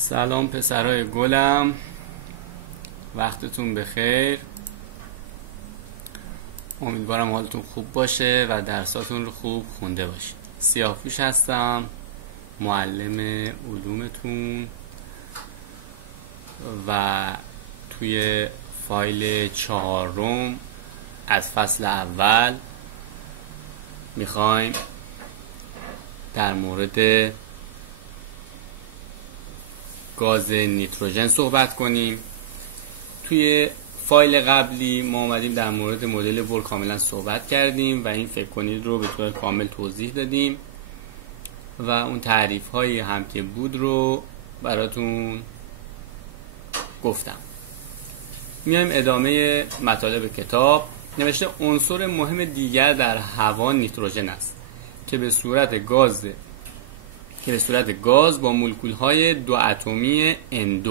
سلام پسرای گلم، وقتتون بخیر. امیدوارم حالتون خوب باشه و درساتون رو خوب خونده باشید. سیاهپوش هستم، معلم علومتون و توی فایل 4 از فصل اول میخوایم در مورد گاز نیتروژن صحبت کنیم. توی فایل قبلی ما اومدیم در مورد مدل بور کاملا صحبت کردیم و این فکر کنید رو به طور کامل توضیح دادیم و اون تعریف هایی هم که بود رو براتون گفتم. میایم ادامه مطالب کتاب. نوشته عنصر مهم دیگر در هوا نیتروژن است که به صورت گاز با مولکول های 2 اتمی N2.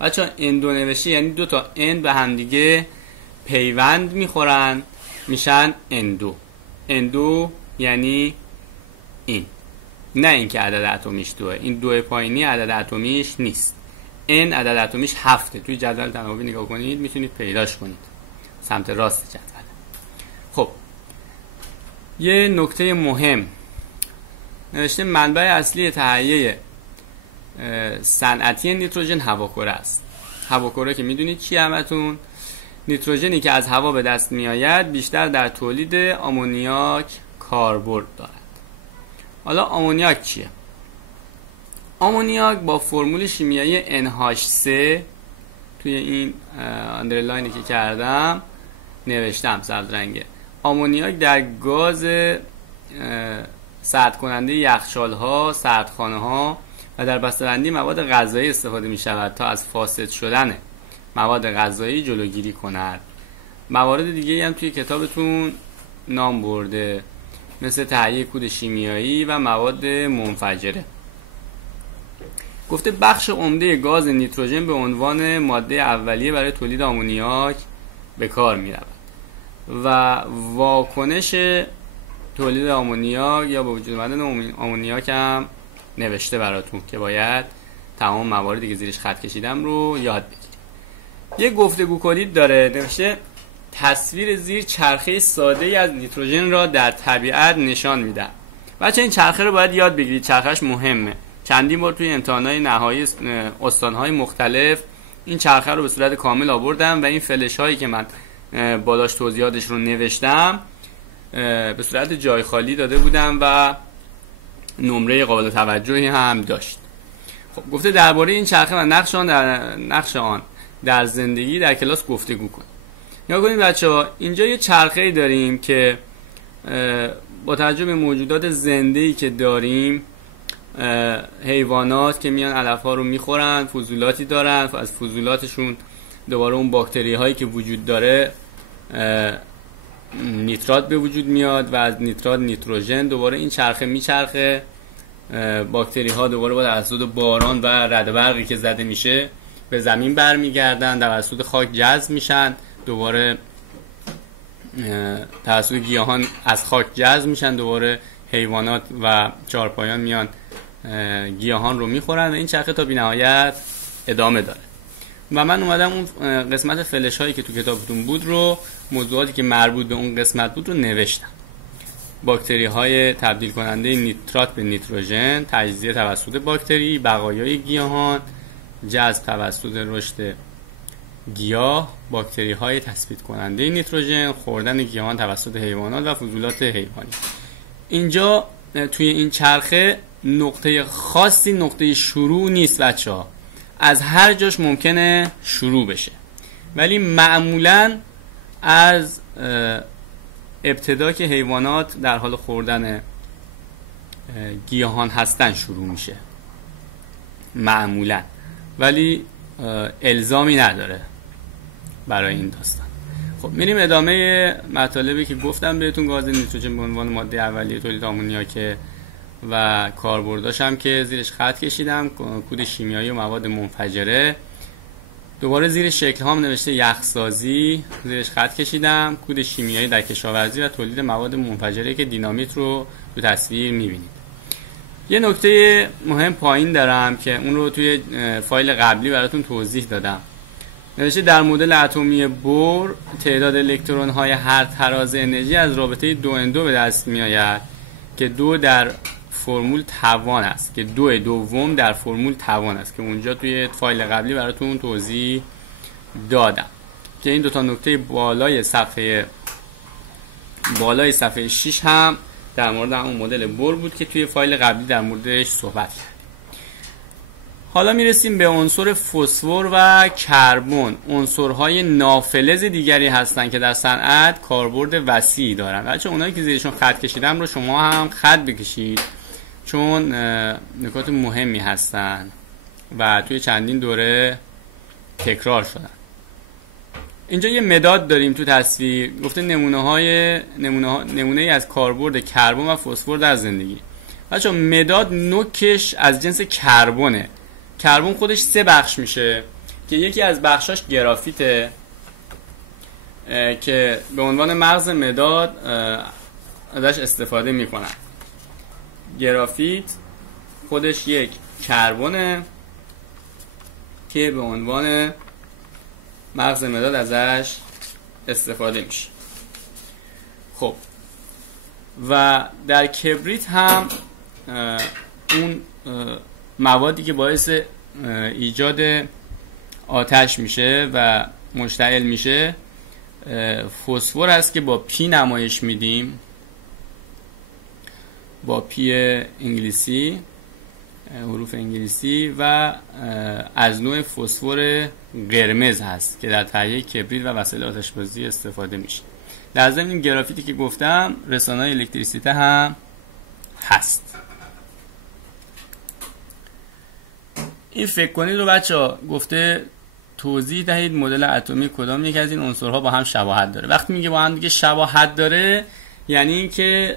بچه N2 نوشته یعنی 2 تا N به همدیگه پیوند میخورن میشن N2. N2 یعنی این، نه اینکه عدد اتمیش 2، این 2 پایینی عدد اتمیش نیست. N عدد اتمیش 7. توی جدول تناوبی نگاه کنید میتونید پیداش کنید سمت راست جدول. خب یه نکته مهم نوشته منبع اصلی تهیه صنعتی نیتروژن هواکره است. هواکره که میدونید چی همتون؟ نیتروژنی که از هوا به دست میآید بیشتر در تولید آمونیاک کاربرد دارد. حالا آمونیاک چیه؟ آمونیاک با فرمول شیمیایی NH3 توی این اندرلاینی که کردم نوشتم سبز رنگه. آمونیاک در گاز سرد کننده یخچال ها، سردخانه ها و در بسته‌بندی مواد غذایی استفاده می شود تا از فاسد شدن مواد غذایی جلوگیری کند. موارد دیگه هم توی کتابتون نام برده مثل تهیه کود شیمیایی و مواد منفجره. گفته بخش عمده گاز نیتروژن به عنوان ماده اولیه برای تولید آمونیاک به کار می رود و واکنش تولید آمونیاک یا به وجود آمدن آمونیاک هم نوشته براتون که باید تمام مواردی که زیرش خط کشیدم رو یاد بگیرید. یه گفتگو کلی داره نوشته تصویر زیر چرخه ساده ای از نیتروژن را در طبیعت نشان میده. بچه این چرخه رو باید یاد بگیرید، چرخش مهمه. چندین بار توی امتحانات نهایی استانهای مختلف این چرخه رو به صورت کامل آوردم و این فلش هایی که من بالاش توضیحاتش رو نوشتم به صورت جای خالی داده بودم و نمره قابل توجهی هم داشت. خب گفته درباره این چرخه و نقش آن در زندگی در کلاس گفتگو کن. نگاه کنید بچه‌ها، اینجا یه چرخه‌ای داریم که با توجه به موجودات زنده‌ای که داریم، حیوانات که میان علف‌ها رو میخورن، فضولاتی دارن، از فضولاتشون دوباره اون باکتری هایی که وجود داره نیترات به وجود میاد و از نیترات نیتروژن، دوباره این چرخه میچرخه، باکتری ها دوباره با توسط باران و رعد برقی که زده میشه به زمین برمیگردن، توسط خاک جذب میشن، دوباره توسط گیاهان از خاک جذب میشن، دوباره حیوانات و چهارپایان میان گیاهان رو میخورن و این چرخه تا بی‌نهایت ادامه داره. و من اومدم اون قسمت فلش هایی که تو کتابتون بود رو، موضوعاتی که مربوط به اون قسمت بود رو نوشتم. باکتری های تبدیل کننده نیترات به نیتروژن، تجزیه توسط باکتری، بقایای گیاهان، جذب توسط رشد گیاه، باکتری های تثبیت کننده نیتروژن، خوردن گیاهان توسط حیوانات و فضولات حیوانی. اینجا توی این چرخه نقطه خاصی نقطه شروع نیست بچه‌ها، از هر جاش ممکنه شروع بشه، ولی معمولاً از ابتدا که حیوانات در حال خوردن گیاهان هستن شروع میشه معمولاً، ولی الزامی نداره برای این داستان. خب میریم ادامه مطالبی که گفتم بهتون. گاز نیتروژن به عنوان ماده اولیه تولید آمونیاک و کاربرداش هم که زیرش خط کشیدم، کود شیمیایی و مواد منفجره. دوباره زیر شکل هم نوشته یخسازی، زیرش خط کشیدم، کود شیمیایی در کشاورزی و تولید مواد منفجره که دینامیت رو تو تصویر میبینید. یه نکته مهم پایین دارم که اون رو توی فایل قبلی براتون توضیح دادم. نوشته در مدل اتمی بور تعداد الکترون های هر تراز انرژی از رابطه 2n2 به دست می آید که 2 در فرمول توان است، که 2 دوم در فرمول توان است که اونجا توی فایل قبلی براتون توضیح دادم که این دوتا نکته بالای صفحه 6 هم در مورد همون مدل بور بود که توی فایل قبلی در موردش صحبت کردیم. حالا میرسیم به عنصر فسفر و کربن. عنصرهای نافلز دیگری هستند که در صنعت کاربرد وسیعی دارن. بچه اونایی که زیرشون خط کشیدم رو شما هم خط بکشید چون نکات مهمی هستن و توی چندین دوره تکرار شدن. اینجا یه مداد داریم تو تصویر، گفته نمونه از کاربرد کربن و فسفر در زندگی. بچه مداد نوکش از جنس کربونه. کربن خودش 3 بخش میشه که یکی از بخشاش گرافیته که به عنوان مغز مداد ازش استفاده میکنن. گرافیت خودش یک کربونه که به عنوان مغز مداد ازش استفاده میشه. خب و در کبریت هم اون موادی که باعث ایجاد آتش میشه و مشتعل میشه فسفر است که با پی نمایش میدیم، با پی انگلیسی، حروف انگلیسی، و از نوع فسفر قرمز هست که در تهیه کبریت و وسایل آتشبازی استفاده میشه. در ضمن این گرافیتی که گفتم رسانه‌های الکتریسیته هم هست. این فکر کنید رو بچه‌ها گفته توضیح دهید مدل اتمی کدام یک از این عنصرها با هم شباهت داره. وقتی میگه با هم دیگه شباهت داره یعنی این که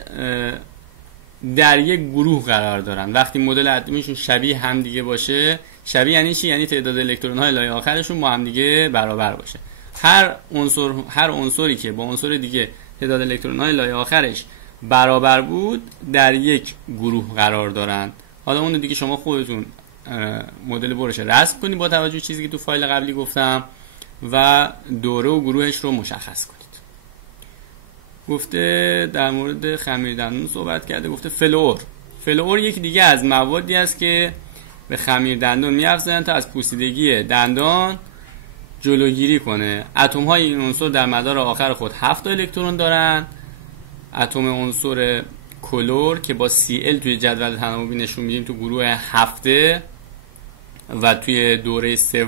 در یک گروه قرار دارن. وقتی مدل اتمیشون شبیه هم دیگه باشه، شبیه یعنی چی؟ یعنی تعداد الکترون های لایه آخرشون با هم دیگه برابر باشه. هر عنصری که با عنصر دیگه تعداد الکترون های لایه آخرش برابر بود در یک گروه قرار دارن. حالا اون دیگه شما خودتون مدل بورش رسم کنید با توجه چیزی که تو فایل قبلی گفتم و دوره و گروهش رو مشخص کنید. گفته در مورد خمیر دندون صحبت کرده. گفته فلور یک دیگه از موادی است که به خمیر دندون می‌افزایند تا از پوسیدگی دندان جلوگیری کنه. اتم های این عنصر در مدار آخر خود 7 الکترون دارن. اتم عنصر کلور که با Cl توی جدول تناوبی نشون میدیم تو گروه 7 و توی دوره 3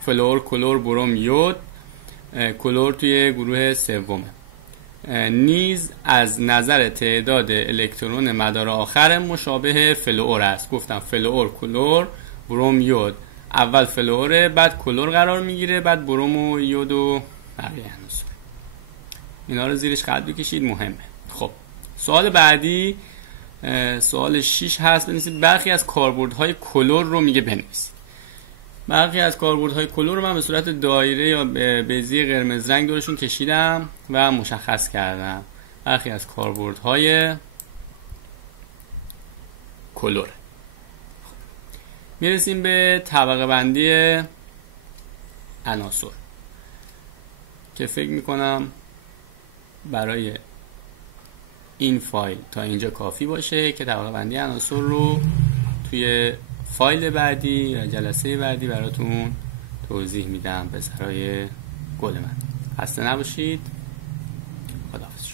فلور، کلور، بروم، یود. کلور توی گروه 3 نیز از نظر تعداد الکترون مدار آخر مشابه فلور است. گفتم فلور، کلور، بروم، یود. اول فلوره، بعد کلور قرار میگیره، بعد بروم و یود و بقیه عناصر. اینا رو زیرش خط بکشید، مهمه. خب سوال بعدی سوال 6 هست. بنویسید برخی از کاربردهای کلور رو میگه بنویسید. برخی از کاربردهای کلور رو من به صورت دایره یا بیضی قرمز رنگ دورشون کشیدم و مشخص کردم. برخی از کاربردهای کلور. میرسیم به طبقه بندی عناصر که فکر میکنم برای این فایل تا اینجا کافی باشه که طبقه بندی عناصر رو توی فایل بعدی یا جلسه بعدی براتون توضیح میدم. پسرای گل من خسته نباشید. خداحافظ.